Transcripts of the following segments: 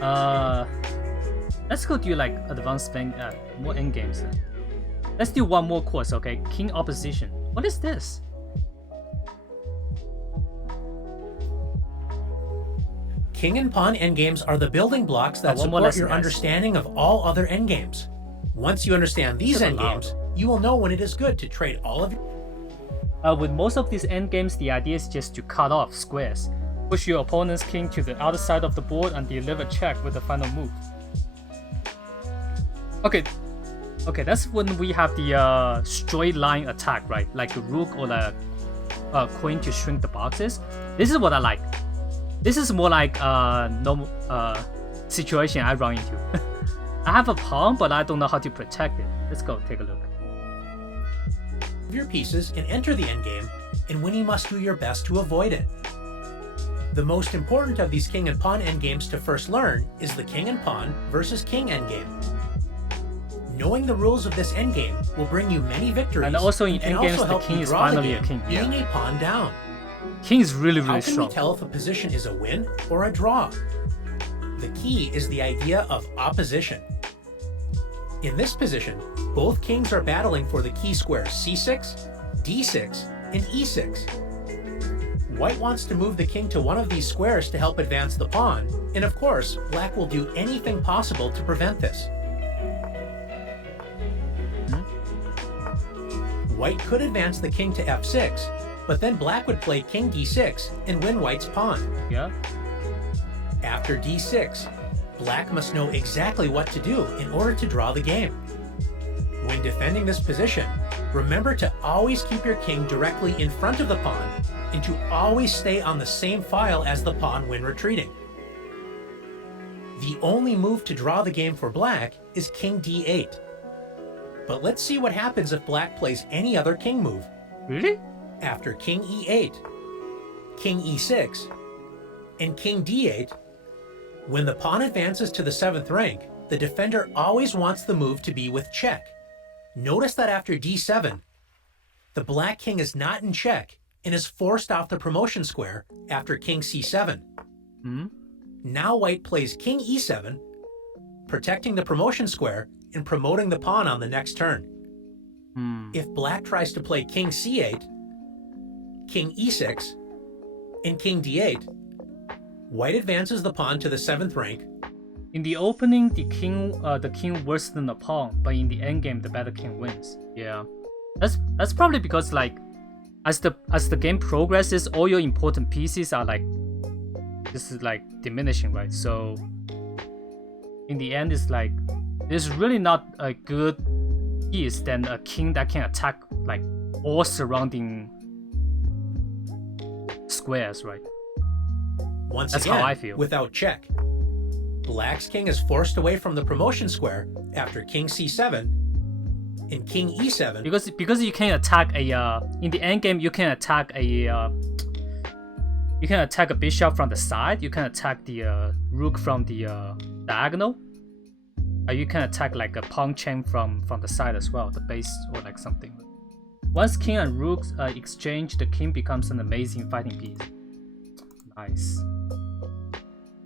Let's go do like advanced thing, more endgames then. Let's do one more course, okay? King opposition. What is this? King and pawn endgames are the building blocks that one more support lesson, your guys. understanding of all other endgames. Once you understand these Super endgames, you will know when it is good to trade all of your With most of these endgames, the idea is just to cut off squares, push your opponent's king to the other side of the board, and deliver check with the final move. Okay, that's when we have the straight line attack, right? Like a rook or a queen to shrink the boxes. This is what I like. This is more like normal situation I run into. I have a pawn, but I don't know how to protect it. Let's go take a look. your pieces and enter the endgame, and when you must do your best to avoid it. The most important of these king and pawn endgames to first learn is the king and pawn versus king endgame. Knowing the rules of this endgame will bring you many victories, And also in can endgames, also the help king you is draw the finally a game, king. beating Yeah. a pawn down. King is really, How really can strong. we tell if a position is a win or a draw? The key is the idea of opposition. In this position, both kings are battling for the key squares c6, d6, and e6. White wants to move the king to one of these squares to help advance the pawn, and of course, black will do anything possible to prevent this. White could advance the king to f6, but then black would play king d6 and win white's pawn. Yeah. After d6, black must know exactly what to do in order to draw the game. When defending this position, remember to always keep your king directly in front of the pawn and to always stay on the same file as the pawn when retreating. The only move to draw the game for black is king d8. But let's see what happens if black plays any other king move. Really? After king e8, king e6, and king d8, when the pawn advances to the 7th rank, the defender always wants the move to be with check. Notice that after d7, the black king is not in check and is forced off the promotion square after king c7. Now white plays king e7, protecting the promotion square and promoting the pawn on the next turn. If black tries to play king c8, king e6, and king d8, white advances the pawn to the 7th rank. In the opening, the king worse than the pawn, but in the endgame, the better king wins. Yeah, that's probably because like, as the game progresses, all your important pieces are like, this is like diminishing, right? So in the end, it's like there's really not a good piece than a king that can attack like all surrounding squares, right? Once That's again, how I feel. without check. Black's king is forced away from the promotion square after king c7 and king e7. Because you can attack a in the endgame you can attack a bishop from the side. You can attack the rook from the diagonal. You can attack like a pawn chain from the side as well, the base or like something. Once king and rooks exchange, the king becomes an amazing fighting piece. Nice.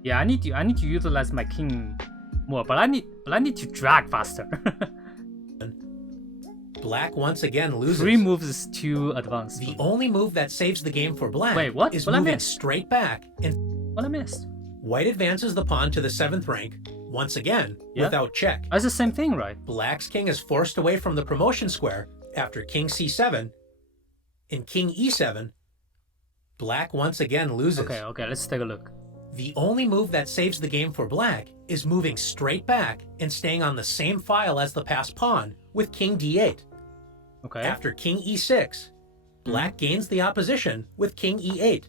Yeah, I need to utilize my king more, but I need to drag faster. Black once again loses. 3 moves is too advanced. The only move that saves the game for black Wait, what? is What I moving missed? straight back, and What I missed? white advances the pawn to the 7th rank, once again, Yeah. without check. That's the same thing, right? Black's king is forced away from the promotion square after king c7 and king e7. Black once again loses. Okay, let's take a look. The only move that saves the game for black is moving straight back and staying on the same file as the passed pawn with king d8. Okay. After king e6, black gains the opposition with king e8.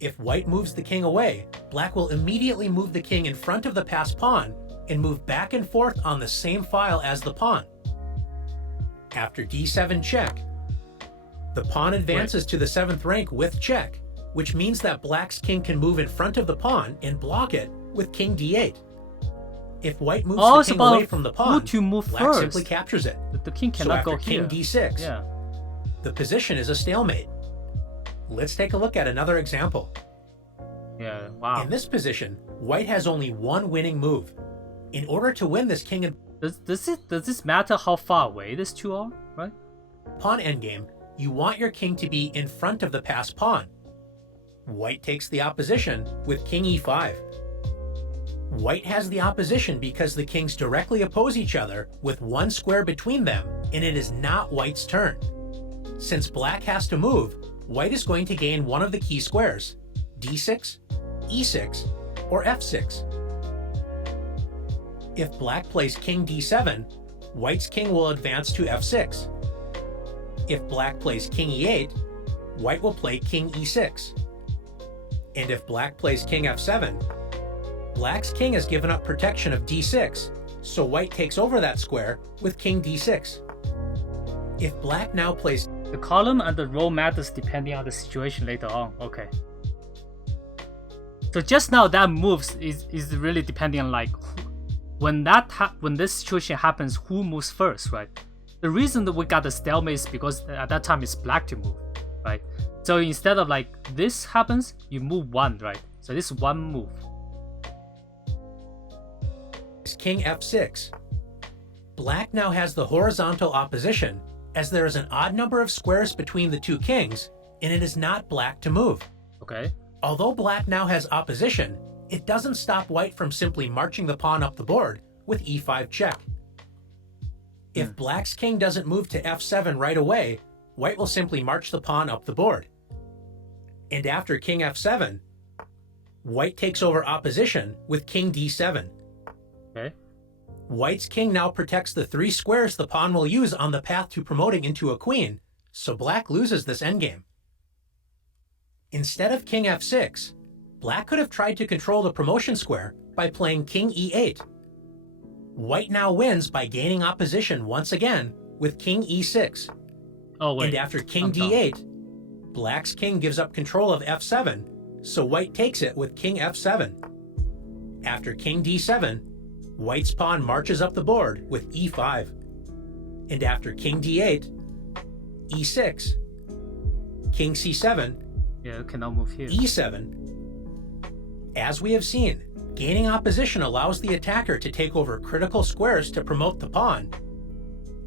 If white moves the king away, black will immediately move the king in front of the passed pawn and move back and forth on the same file as the pawn. After d7 check, the pawn advances to the 7th rank with check, which means that black's king can move in front of the pawn and block it with king d8. If white moves Oh, the it's king about away from the pawn, who to move black first. simply captures it. The king So cannot after go king here. d6, Yeah. the position is a stalemate. Let's take a look at another example. Yeah, wow. In this position, white has only one winning move. In order to win this king and Does this matter how far away these two are, right? pawn endgame, you want your king to be in front of the passed pawn. White takes the opposition with king e5. White has the opposition because the kings directly oppose each other with one square between them, and it is not white's turn. Since black has to move, white is going to gain one of the key squares, d6, e6, or f6. If black plays king d7, white's king will advance to f6. If black plays king e8, white will play king e6. And if black plays king f7, black's king has given up protection of d6, so white takes over that square with king d6. If black now plays... The column and the row matters depending on the situation later on. Okay. So just now that moves is really depending on like when this situation happens, who moves first, right? The reason that we got the stalemate is because at that time it's black to move, right? So instead of like this happens, you move one, right? So this is one move. King f6. Black now has the horizontal opposition as there is an odd number of squares between the two kings, and it is not black to move. Okay. Although black now has opposition, it doesn't stop white from simply marching the pawn up the board with e5 check. If black's king doesn't move to f7 right away, white will simply march the pawn up the board. And after king f7, white takes over opposition with king d7. Okay. White's king now protects the three squares the pawn will use on the path to promoting into a queen, so black loses this endgame. Instead of king f6, black could have tried to control the promotion square by playing king e8. White now wins by gaining opposition once again with king e6. Oh wait. And after king d8, black's king gives up control of f7, so white takes it with king f7. After king d7, white's pawn marches up the board with e5. And after king d8, e6, king c7, Yeah, you cannot move here. e7. As we have seen, gaining opposition allows the attacker to take over critical squares to promote the pawn,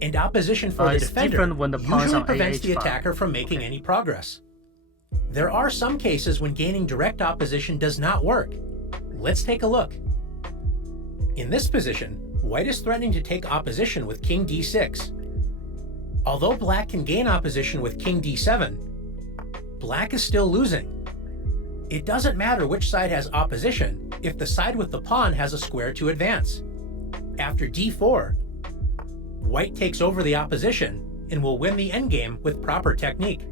and opposition for the It's defender different when the pawn's usually on prevents the AH5. attacker from making any progress. There are some cases when gaining direct opposition does not work. Let's take a look. In this position, white is threatening to take opposition with king d6. Although black can gain opposition with king d7, black is still losing. It doesn't matter which side has opposition if the side with the pawn has a square to advance. After d4, white takes over the opposition and will win the endgame with proper technique.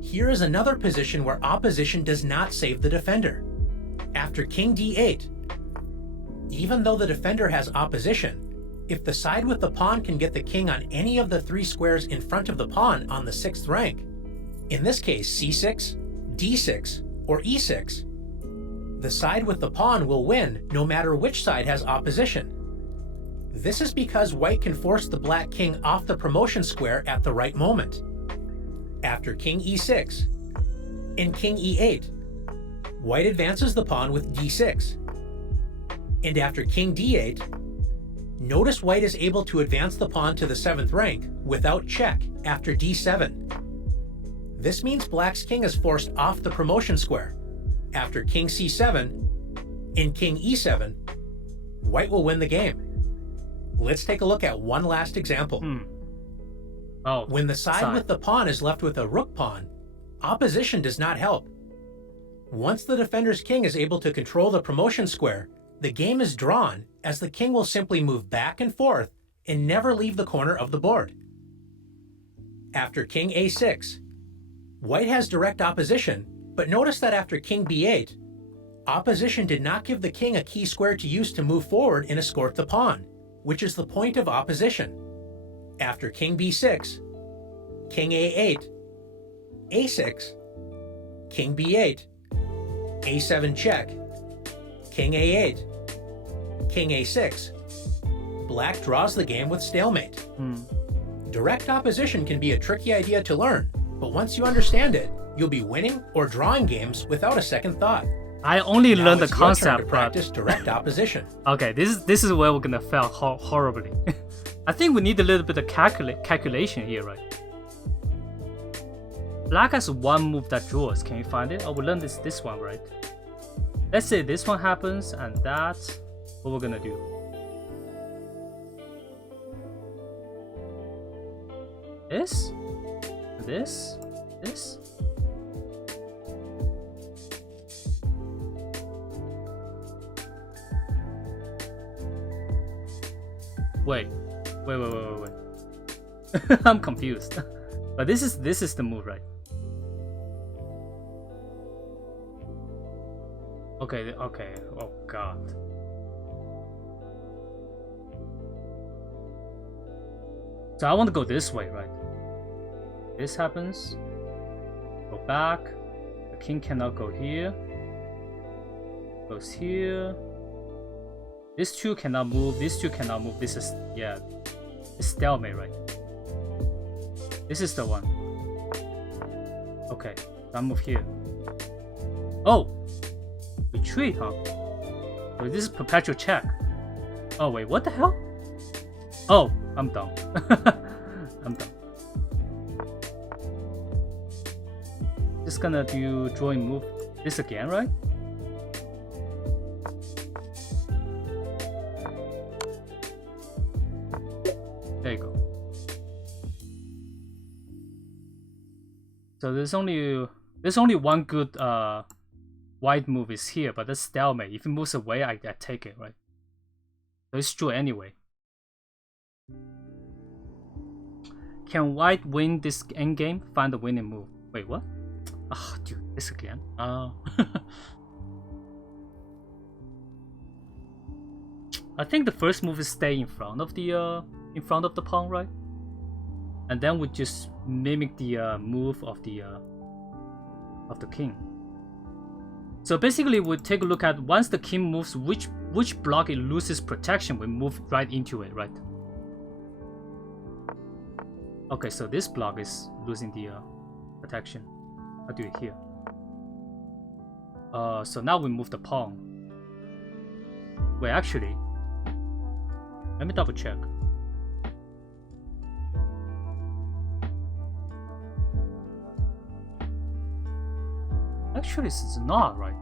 Here is another position where opposition does not save the defender. After king d8, even though the defender has opposition, if the side with the pawn can get the king on any of the three squares in front of the pawn on the 6th rank, in this case c6, d6, or e6, the side with the pawn will win no matter which side has opposition. This is because white can force the black king off the promotion square at the right moment. After king e6 and king e8, white advances the pawn with d6. And after king d8, notice white is able to advance the pawn to the 7th rank without check after d7. This means black's king is forced off the promotion square. After king c7 and king e7, white will win the game. Let's take a look at one last example. When the side with the pawn is left with a rook pawn, opposition does not help. Once the defender's king is able to control the promotion square, the game is drawn as the king will simply move back and forth and never leave the corner of the board. After king a6, white has direct opposition, but notice that after king b8, opposition did not give the king a key square to use to move forward and escort the pawn, which is the point of opposition. After king b6, king a8, a6, king b8, a7 check, king a8, king a6, black draws the game with stalemate. Direct opposition can be a tricky idea to learn, but once you understand it, you'll be winning or drawing games without a second thought. I only Now learned the it's your turn to concept, but practice direct opposition. okay, this is where we're gonna fail horribly. I think we need a little bit of calculation here, right? Black has one move that draws. Can you find it? Oh, we learned this one, right? Let's say this one happens and that. What we're gonna do? This. Wait. I'm confused. But this is the move, right? Okay. Oh god. So I want to go this way, right? This happens. Go back. The king cannot go here. Goes here. These two cannot move. These two cannot move. This is, yeah, it's stalemate, right? This is the one. Okay, I move here. Oh, retreat, huh? Oh, this is perpetual check. Oh wait, what the hell? Oh, I'm dumb. I'm dumb. Just gonna do drawing move this again, right? There you go. So there's only one good white move is here, but that's stalemate. If it moves away, I take it, right? So it's true anyway. Can white win this endgame? Find the winning move. Wait, what? Ah, dude, this again. I think the first move is stay in front of the pawn, right? And then we just mimic the move of the king. So basically, we take a look at once the king moves, which block it loses protection, we move right into it, right? Okay, so this block is losing the protection. I'll do it here. So now we move the pawn. Wait, actually, let me double check. Actually, this is not right.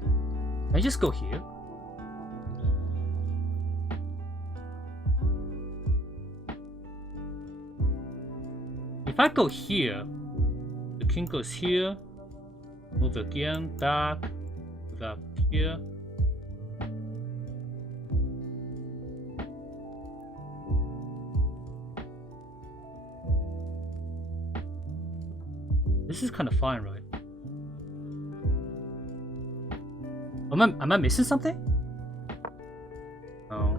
Can I just go here? If I go here, the king goes here, move again, back here. This is kind of fine, right? Am I missing something? Oh.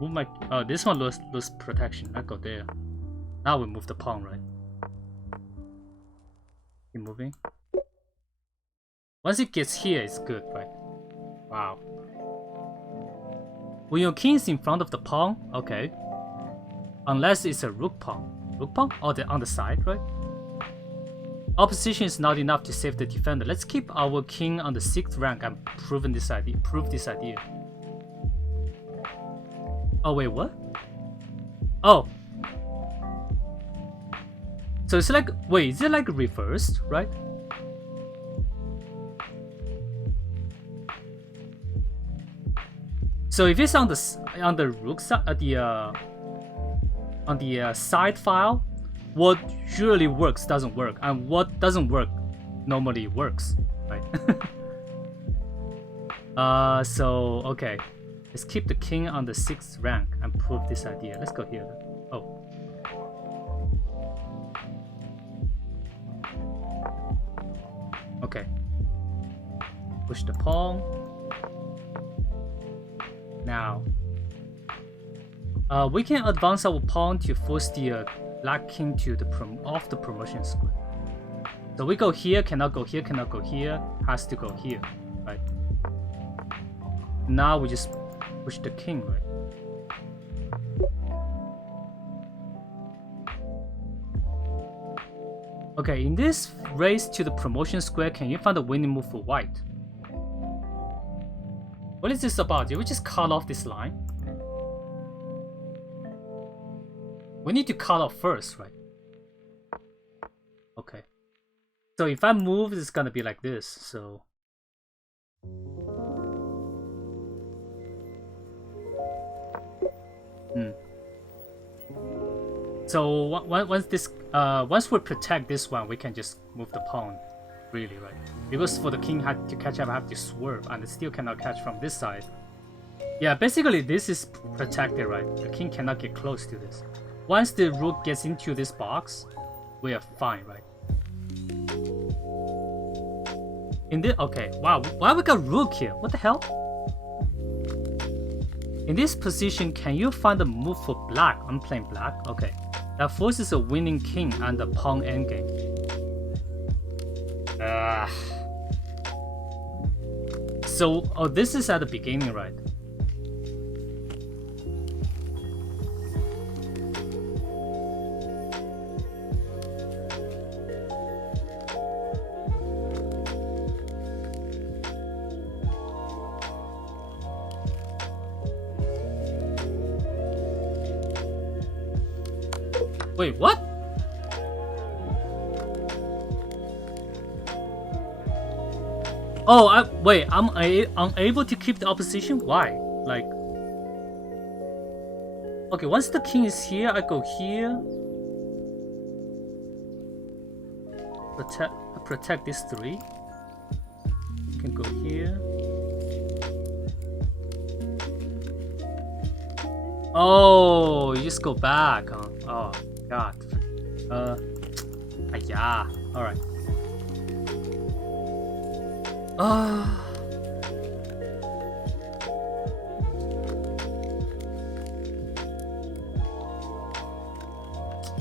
Move my. Oh, this one lose protection. I go there. Now we move the pawn, right? Keep moving. Once it gets here, it's good, right? Wow. When your king is in front of the pawn, okay. Unless it's a rook pawn. Rook pawn? Oh, on the side, right? Opposition is not enough to save the defender. Let's keep our king on the 6th rank and prove this idea. Oh, wait, what? Oh. So it's like, wait, is it like reversed, right? So if it's on the rook side, on the side file, what usually works doesn't work, and what doesn't work normally works, right? So okay, let's keep the king on the 6th rank and prove this idea. Let's go here. Oh. Okay. Push the pawn. Now. We can advance our pawn to force the black king to off the promotion square. So we go here, cannot go here, cannot go here, has to go here, right? Now we just push the king, right? Okay, in this race to the promotion square, can you find a winning move for white? What is this about? Did we just cut off this line? We need to cut off first, right? Okay. So if I move, it's gonna be like this, so... So once we protect this one, we can just move the pawn, really, right? Because for the king had to catch up, I have to swerve, and it still cannot catch from this side. Yeah, basically this is protected, right? The king cannot get close to this. Once the rook gets into this box, we are fine, right? Okay, wow, why we got rook here? What the hell? In this position, can you find a move for black? I'm playing black. Okay, that forces a winning king and a pawn endgame. So, oh, this is at the beginning, right? Wait, what? Oh, wait, I'm unable to keep the opposition? Why? Like... Okay, once the king is here, I go here. Protect these three. You can go here. Oh, you just go back, huh? Oh, God. Yeah. Alright.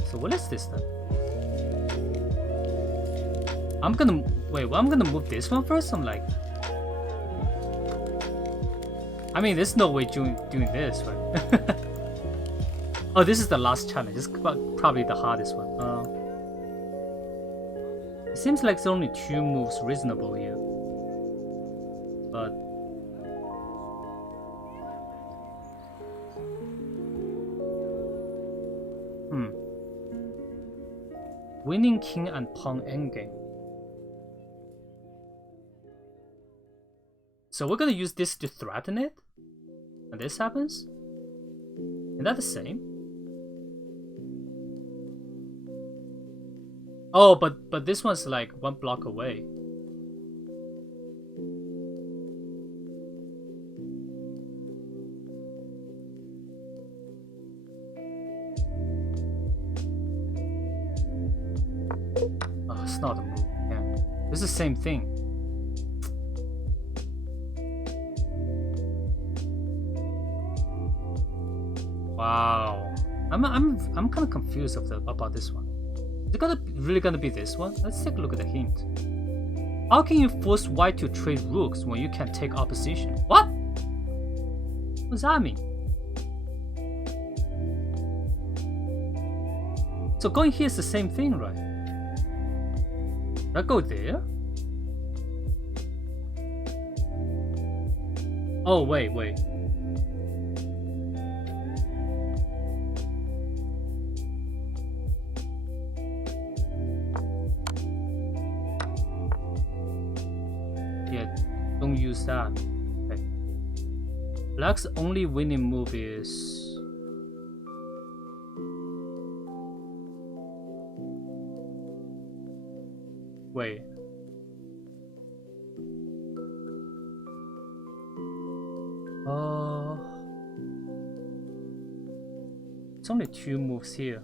So what is this then? I'm gonna move this one first. I'm like, I mean, there's no way doing this, right? Oh, this is the last challenge. It's probably the hardest one. It seems like there's only 2 moves reasonable here, but winning king and pawn endgame. So we're gonna use this to threaten it, and this happens. Isn't that the same? Oh, but this one's like 1 block away. Oh, it's not a move. Yeah, it's the same thing. Wow, I'm kind of confused about this one. Is it really gonna be this one? Let's take a look at the hint. How can you force white to trade rooks when you can take opposition? What? What does that mean? So going here is the same thing, right? Did I go there? Oh, wait. Yeah, don't use that. Okay. Black's only winning move is... Wait. It's only 2 moves here.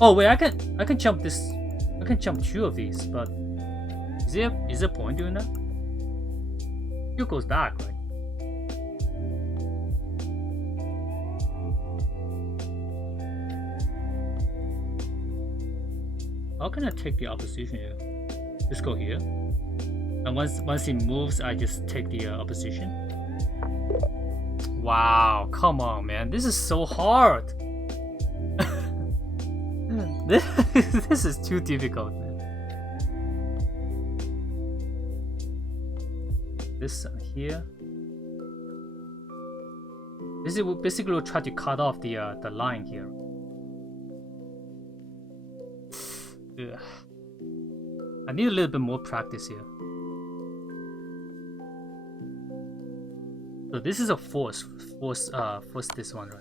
Oh wait, I can jump this. I can jump 2 of these, but is there a point doing that? It goes back, right? How can I take the opposition here? Just go here. And once he moves, I just take the opposition. Wow, come on, man. This is so hard. This is too difficult, man. This here. Basically, we'll try to cut off the line here. Ugh. I need a little bit more practice here. So this is a force this one, right?